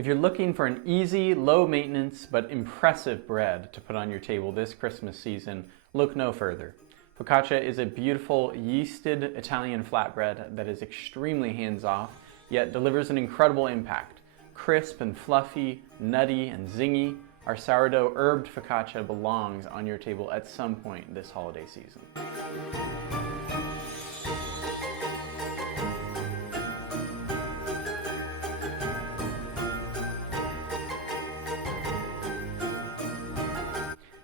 If you're looking for an easy, low maintenance, but impressive bread to put on your table this Christmas season, look no further. Focaccia is a beautiful yeasted Italian flatbread that is extremely hands-off, yet delivers an incredible impact. Crisp and fluffy, nutty and zingy, our sourdough herbed focaccia belongs on your table at some point this holiday season.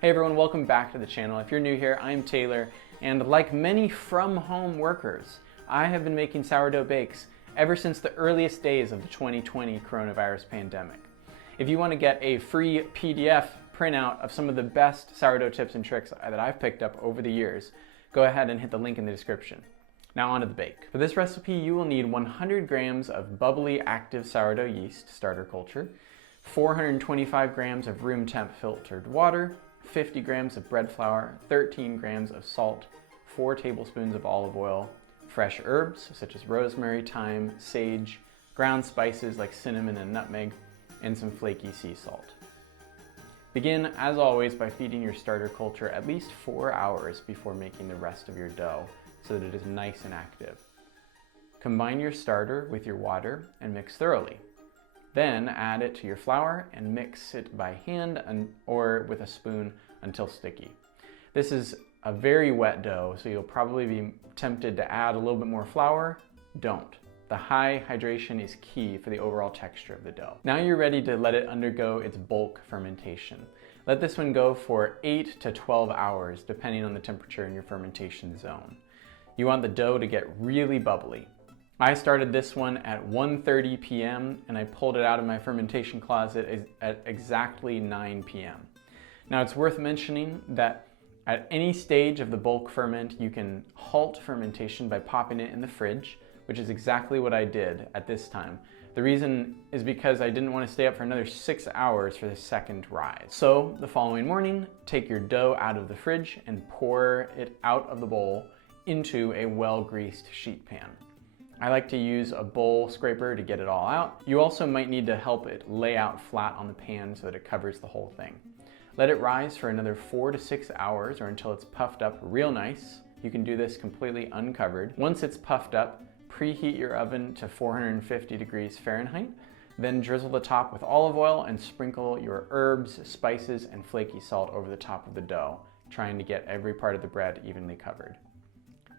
Hey everyone, welcome back to the channel. If you're new here, I'm Taylor, and like many from-home workers, I have been making sourdough bakes ever since the earliest days of the 2020 coronavirus pandemic. If you want to get a free PDF printout of some of the best sourdough tips and tricks that I've picked up over the years, go ahead and hit the link in the description. Now on to the bake. For this recipe, you will need 100 grams of bubbly active sourdough yeast starter culture, 425 grams of room temp filtered water, 50 grams of bread flour, 13 grams of salt, 4 tablespoons of olive oil, fresh herbs such as rosemary, thyme, sage, ground spices like cinnamon and nutmeg, and some flaky sea salt. Begin, as always, by feeding your starter culture at least 4 hours before making the rest of your dough so that it is nice and active. Combine your starter with your water and mix thoroughly. Then add it to your flour and mix it by hand or with a spoon until sticky. This is a very wet dough, so you'll probably be tempted to add a little bit more flour. Don't. The high hydration is key for the overall texture of the dough. Now you're ready to let it undergo its bulk fermentation. Let this one go for 8 to 12 hours, depending on the temperature in your fermentation zone. You want the dough to get really bubbly. I started this one at 1:30 p.m. and I pulled it out of my fermentation closet at exactly 9 p.m. Now it's worth mentioning that at any stage of the bulk ferment, you can halt fermentation by popping it in the fridge, which is exactly what I did at this time. The reason is because I didn't want to stay up for another 6 hours for the second rise. So the following morning, take your dough out of the fridge and pour it out of the bowl into a well-greased sheet pan. I like to use a bowl scraper to get it all out. You also might need to help it lay out flat on the pan so that it covers the whole thing. Let it rise for another 4 to 6 hours or until it's puffed up real nice. You can do this completely uncovered. Once it's puffed up, preheat your oven to 450 degrees Fahrenheit. Then drizzle the top with olive oil and sprinkle your herbs, spices, and flaky salt over the top of the dough, trying to get every part of the bread evenly covered.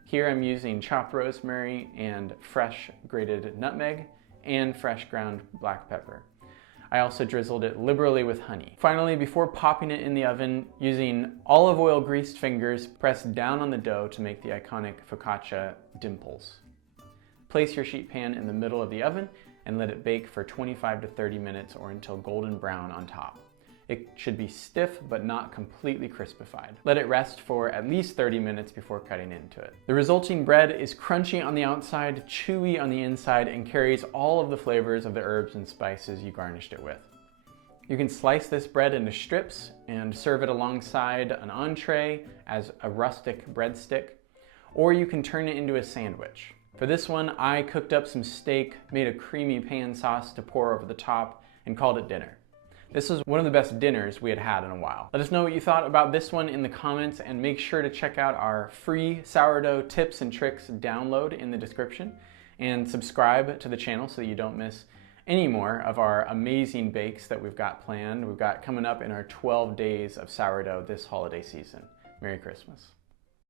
Here I'm using chopped rosemary and fresh grated nutmeg and fresh ground black pepper. I also drizzled it liberally with honey. Finally, before popping it in the oven, using olive oil greased fingers, press down on the dough to make the iconic focaccia dimples. Place your sheet pan in the middle of the oven and let it bake for 25 to 30 minutes or until golden brown on top. It should be stiff but not completely crispified. Let it rest for at least 30 minutes before cutting into it. The resulting bread is crunchy on the outside, chewy on the inside, and carries all of the flavors of the herbs and spices you garnished it with. You can slice this bread into strips and serve it alongside an entree as a rustic breadstick, or you can turn it into a sandwich. For this one, I cooked up some steak, made a creamy pan sauce to pour over the top, and called it dinner. This was one of the best dinners we had had in a while. Let us know what you thought about this one in the comments, and make sure to check out our free sourdough tips and tricks download in the description, and subscribe to the channel so that you don't miss any more of our amazing bakes that we've got planned. We've got coming up in our 12 days of sourdough this holiday season. Merry Christmas.